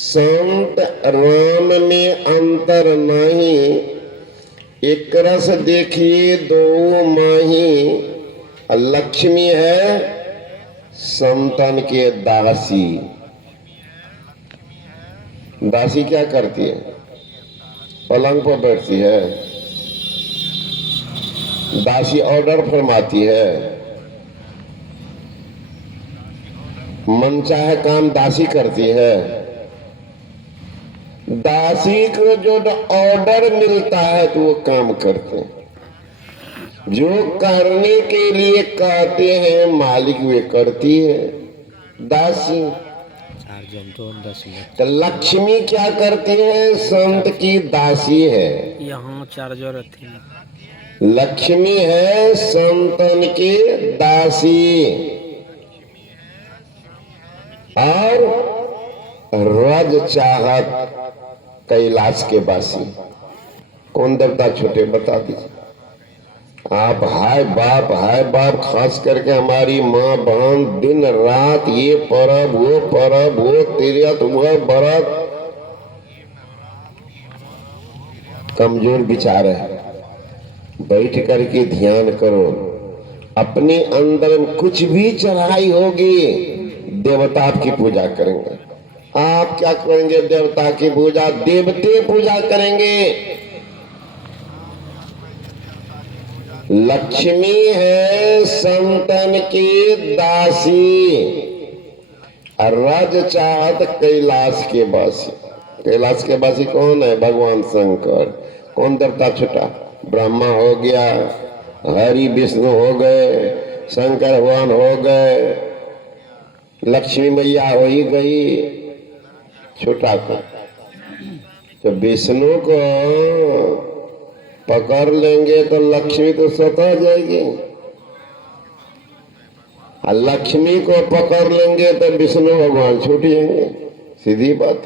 संत राम में अंतर नहीं, एक रस देखिए दो माही। लक्ष्मी है संतन के दासी। दासी क्या करती है? पलंग पर बैठती है। दासी ऑर्डर फरमाती है। मनचाहे काम दासी करती है। दासी को जो ऑर्डर मिलता है तो वो काम करते हैं। जो करने के लिए कहते हैं मालिक वे करती है दासी। तो लक्ष्मी क्या करती है? संत की दासी है। यहाँ चार्जर थी। लक्ष्मी है संतन की दासी और रज चाहत कैलाश के वासी। कौन देवता छूटे बता दीजिए आप। हाय बाप खास करके हमारी माँ बहन दिन रात ये परब वो तीर्थ वो व्रत। कमजोर विचार है। बैठ करके ध्यान करो। अपने अंदर में कुछ भी चढ़ाई होगी देवता आपकी पूजा करेंगे। आप क्या करेंगे? देवता की पूजा, देवते पूजा करेंगे। लक्ष्मी है संतन की दासी, रज चाहत कैलाश के वासी। कैलाश के वासी कौन है? भगवान शंकर। कौन देवता छुटा? ब्रह्मा हो गया, हरि विष्णु हो गए, शंकर भगवान हो गए, लक्ष्मी मैया हो ही गई। छुटा को तो विष्णु को पकड़ लेंगे तो लक्ष्मी तो स्वतः जाएगी, और लक्ष्मी को पकड़ लेंगे तो विष्णु भगवान छूट जाएंगे। सीधी बात।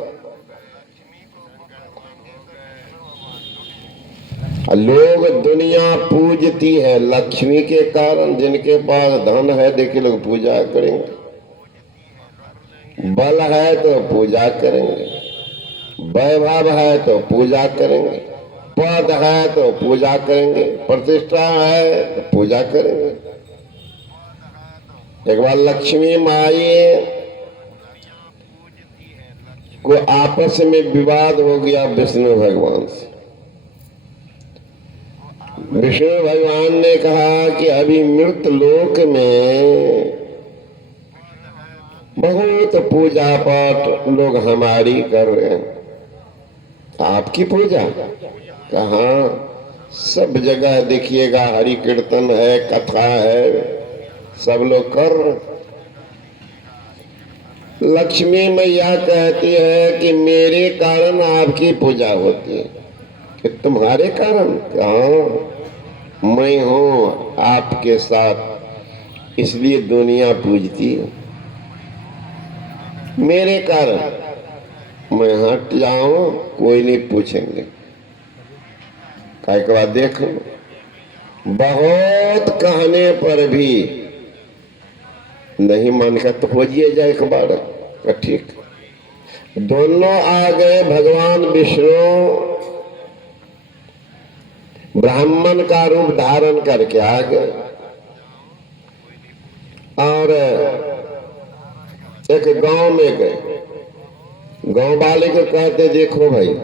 लोग दुनिया पूजती है लक्ष्मी के कारण। जिनके पास धन है देखिए लोग पूजा करेंगे, बल है तो पूजा करेंगे, वैभव है तो पूजा करेंगे, पद है तो पूजा करेंगे, प्रतिष्ठा है तो पूजा करेंगे। एक बार लक्ष्मी माई को आपस में विवाद हो गया विष्णु भगवान से। विष्णु भगवान ने कहा कि अभी मृत लोक में बहुत पूजा पाठ लोग हमारी कर रहे हैं, आपकी पूजा कहाँ? सब जगह देखिएगा हरि कीर्तन है, कथा है, सब लोग कर रहे। लक्ष्मी मैया कहती है कि मेरे कारण आपकी पूजा होती है। कि तुम्हारे कारण? कहाँ? मैं हूं आपके साथ, इसलिए दुनिया पूजती है। मेरे कारण मैं हट जाऊं कोई नहीं पूछेंगे। काय के बाद देखो बहुत कहने पर भी नहीं मानकर तो खोजिए जाए एक बार। ठीक, दोनों आ गए। भगवान विष्णु ब्राह्मण का रूप धारण करके आ गए और एक गांव में गए। गांव वाले को कहते देखो भाई,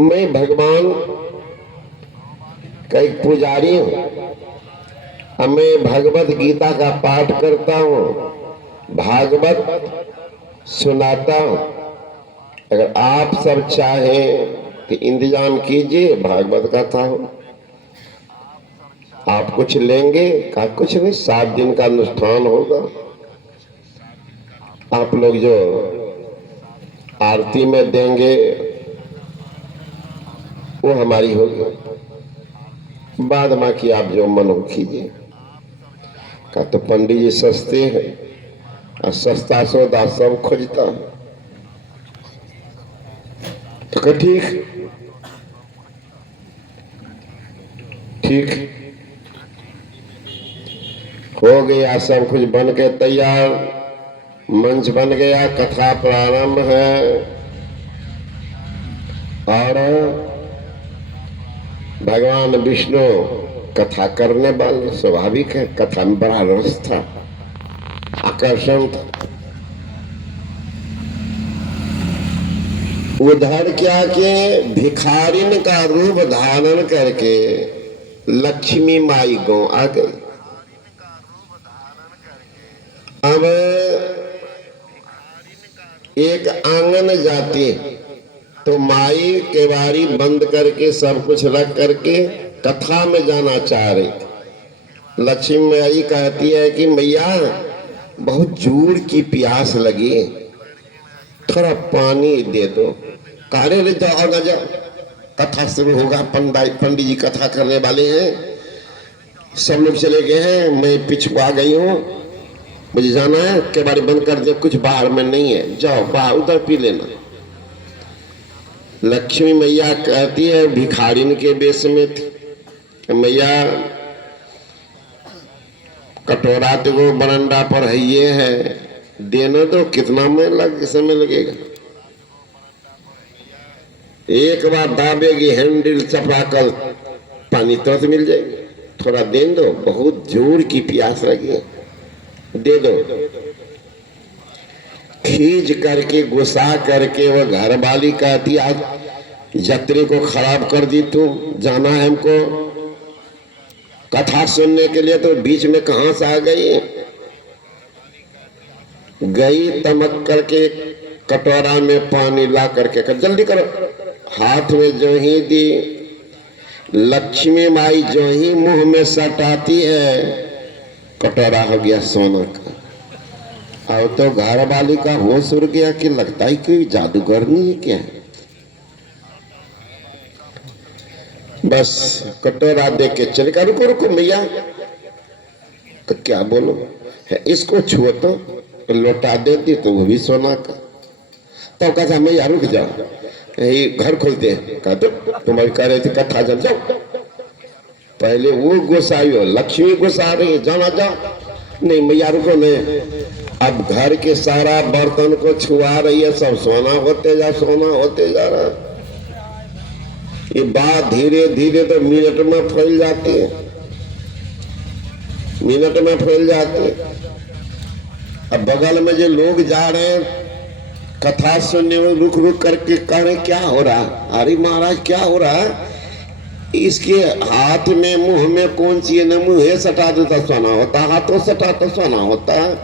मैं भगवान का एक पुजारी हूं, मैं भगवत गीता का पाठ करता हूं, भागवत सुनाता हूं। अगर आप सब चाहें तो इंतजाम कीजिए, भागवत कथा हो। आप कुछ लेंगे? कहा कुछ नहीं, 7 दिन का अनुष्ठान होगा। आप लोग जो आरती में देंगे वो हमारी होगी, बाद में कि आप जो मन हो कीजिए। का तो पंडित जी सस्ते हैं और सस्ता सौदा सब खोजता है। तो ठीक ठीक हो गया, सब कुछ बन के तैयार। मंच बन गया, कथा प्रारंभ है। और भगवान विष्णु कथा करने वाले, स्वाभाविक है, कथा में बड़ा रस था, आकर्षण था। उधर क्या के भिखारिन का रूप धारण करके लक्ष्मी माई गौ आ गई। अब एक आंगन जाती तो माई केवाड़ी बंद करके सब कुछ रख करके कथा में जाना चाह रही। लक्ष्मी माई कहती है कि मैया बहुत जोर की प्यास लगी, थोड़ा पानी दे दो। कारे रे जाओ ना जाओ, कथा शुरू होगा, पंडित जी कथा करने वाले हैं, सब लोग चले गए हैं, मैं पिछुआ गई हूँ, मुझे जाना है, केवाड़ी बंद कर दे, कुछ बाहर में नहीं है, जाओ बाहर उधर पी लेना। लक्ष्मी मैया कहती है, भिखारिन के वेश में थी, मैया कटोरा तो वो बरंडा पर है, ये है, देना तो कितना समय लगेगा। एक बार दाबेगी हैंडल चपाकल, पानी तुरंत मिल जाएगी, थोड़ा दे दो, बहुत जोर की प्यास लगी, दे दो। खींच करके गुस्सा करके वो घर वाली कहती, आज यात्री को खराब कर दी तू, जाना है हमको कथा सुनने के लिए, तो बीच में कहां से आ गई तमक करके कटोरा में पानी ला करके कर, जल्दी करो। हाथ में जो ही दी, लक्ष्मी माई जो ही मुंह में सटाती है, कटोरा हो गया सोना का। अब तो घर वाली का होश उड़ गया कि लगता है कि जादूगरनी है क्या। बस कटोरा देख के चले गया, रुको रुको मैया, तो क्या बोलो है, इसको छुओ तो लौटा देती तो वो भी सोना का। तो कहता मैया रुक जाओ, यही घर खोलते हैं, कहा तो तुम्हारी कह रहे थे कथा जल जाओ। पहले वो गुस्साई हो, लक्ष्मी गुस्सा रही है, जाना जाओ, नहीं मैया रुको नहीं। अब घर के सारा बर्तन को छुआ रही है, सब सोना होते जा रहा है। ये बात धीरे धीरे तो मिनट में फैल जाती है, मिनट में फैल जाती है। अब बगल में जो लोग जा रहे हैं कथा सुनने में, रुक रुक करके कह रहे क्या हो रहा, अरे महाराज क्या हो रहा है, इसके हाथ में मुंह में कौन सी है, मुंह सटा दो तो सोना होता, हाथों सटा तो सोना होता है,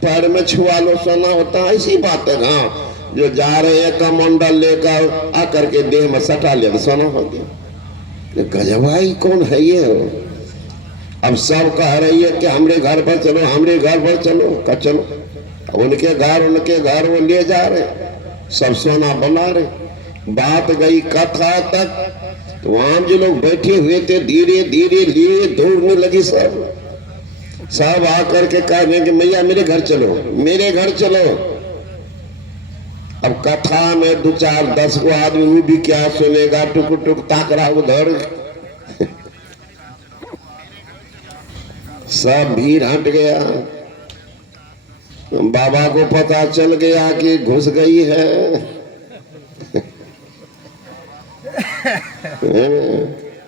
पैर में छुआ लो सोना होता है, ऐसी बात है। हाँ, जो जा रहे हैं कमंडल लेकर आकर के देह में सटा ले तो सोना हो गया। गजब भाई, कौन है ये। अब सब कह रही है कि हमरे घर पर चलो, हमरे घर पर चलो, का चलो, उनके घर वो ले जा रहे, सब सोना बना रहे। बात गई कथा तक, तो वहां जो लोग बैठे हुए थे धीरे धीरे लिए दौड़ने लगी, सब आकर के कह रहे कि मैया मेरे घर चलो, मेरे घर चलो। अब कथा में 2 4 10 को आदमी, वो भी क्या सुनेगा, टुक टुक ताक रहा उधर। सब भीड़ हट गया, बाबा को पता चल गया कि घुस गई है।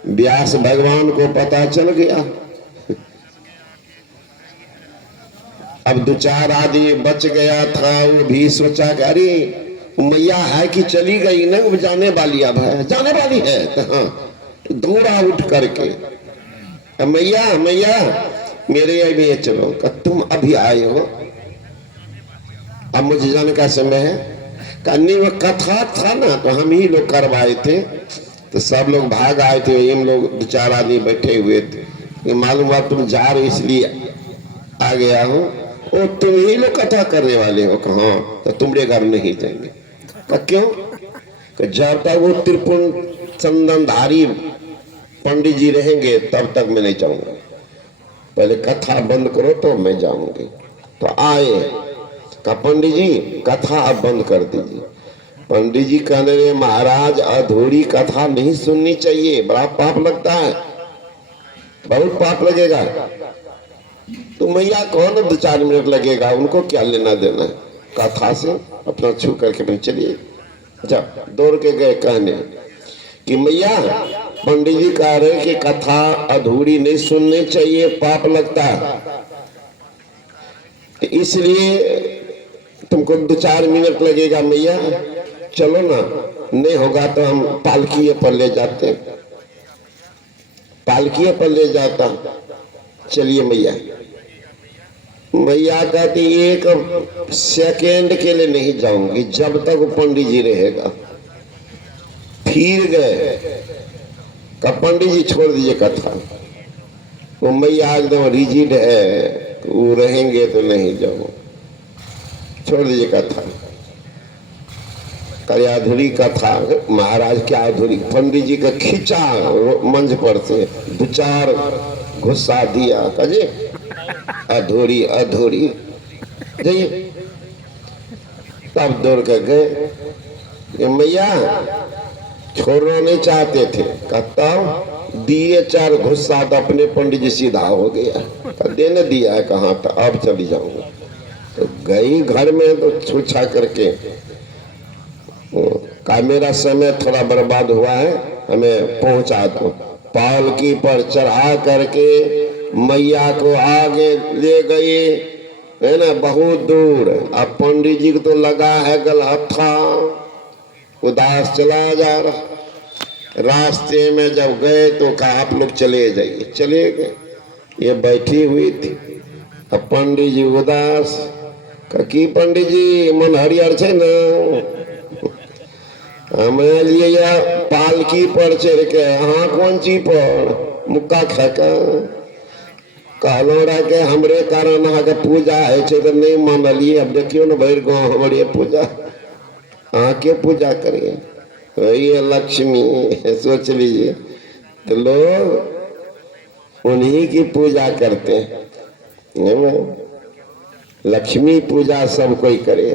व्यास भगवान को पता चल गया। अब 2 4 आदमी बच गया था, वो भी सोचा कि अरे मैया है कि चली गई ना, वो जाने वाली, अब है जाने वाली है। तो हाँ, दौड़ा उठ करके, मैया मैया मेरे अभी चलो, तुम अभी आए हो, अब मुझे जाने का समय है। नहीं वो कथा था ना, तो हम ही लोग करवाए थे, तो सब लोग भाग आए थे, हम लोग 2 4 आदमी बैठे हुए थे, मालूम हुआ तुम जा रहे इसलिए आ गया हो। ओ तुम ही लोग कथा करने वाले हो, कहा तो तुम्हारे घर नहीं जाएंगे। क्यों? जब तक वो त्रिपुण चंदनधारी पंडित जी रहेंगे तब तक मैं नहीं जाऊंगा, पहले कथा बंद करो तो मैं जाऊंगी। तो आए, कहा पंडित जी कथा अब बंद कर दीजिए। पंडित जी कहने रहे महाराज अधूरी कथा नहीं सुननी चाहिए, बड़ा पाप लगता है, बहुत पाप लगेगा। तो मैया कौन 2 4 मिनट लगेगा, उनको क्या लेना देना है। कथा से अपना छू करके भाई चलिए जाओ। दौड़ के गए कहने कि मैया पंडित जी कह रहे कि कथा अधूरी नहीं सुननी चाहिए, पाप लगता है, तो इसलिए तुमको 2-4 मिनट लगेगा मैया, चलो ना, नहीं होगा तो हम पालकिए पर ले जाते, पालकिए पर ले जाता। चलिए मैया। मैया कहती 1 सेकेंड के लिए नहीं जाऊंगी जब तक वो पंडित जी रहेगा। फिर गए, का पंडित जी छोड़ दीजिए कथा, वो मैया एकदम रिजिड है, वो रहेंगे तो नहीं जाओ, छोड़ दीजिए कथा। करे अधूरी कथा, महाराज क्या अधूरी, पंडित जी का खींचा मंच पर से 2-4 गुस्सा दिया, कहे अधूरी अधूरी, जाइए। तब दौड़ कर गए। मैया छोड़ना नहीं चाहते थे, कहता दिए 4 गुस्सा तो अपने पंडित जी सीधा हो गया, देने दिया है कहाँ था, अब चली जाऊंगा। तो गई घर में तो छूछा करके का मेरा समय थोड़ा बर्बाद हुआ है, हमें पहुंचा दो। पालकी पर चढ़ा करके मैया को आगे ले गई, है ना, बहुत दूर। अब पंडित जी को तो लगा है गलहत्था, उदास चला जा रहा। रास्ते में जब गए तो कहा आप लोग चले जाइए, चले गए। ये बैठी हुई थी, अब पंडित जी उदास, की पंडित जी मन हरियर छे ना, हमें लिए या पालकी पर चढ़ के अहाँ कौन चीज पर मुक्का खाका कहलो रहा के हमरे कारण अहाँ के पूजा है तो नहीं मानलिए। अब देखियो ना भर गाँव हमारे पूजा, अहाँ के पूजा करिए, वही है लक्ष्मी, सोच लीजिए। तो लोग उन्हीं की पूजा करते हैं, लक्ष्मी पूजा सब कोई करे।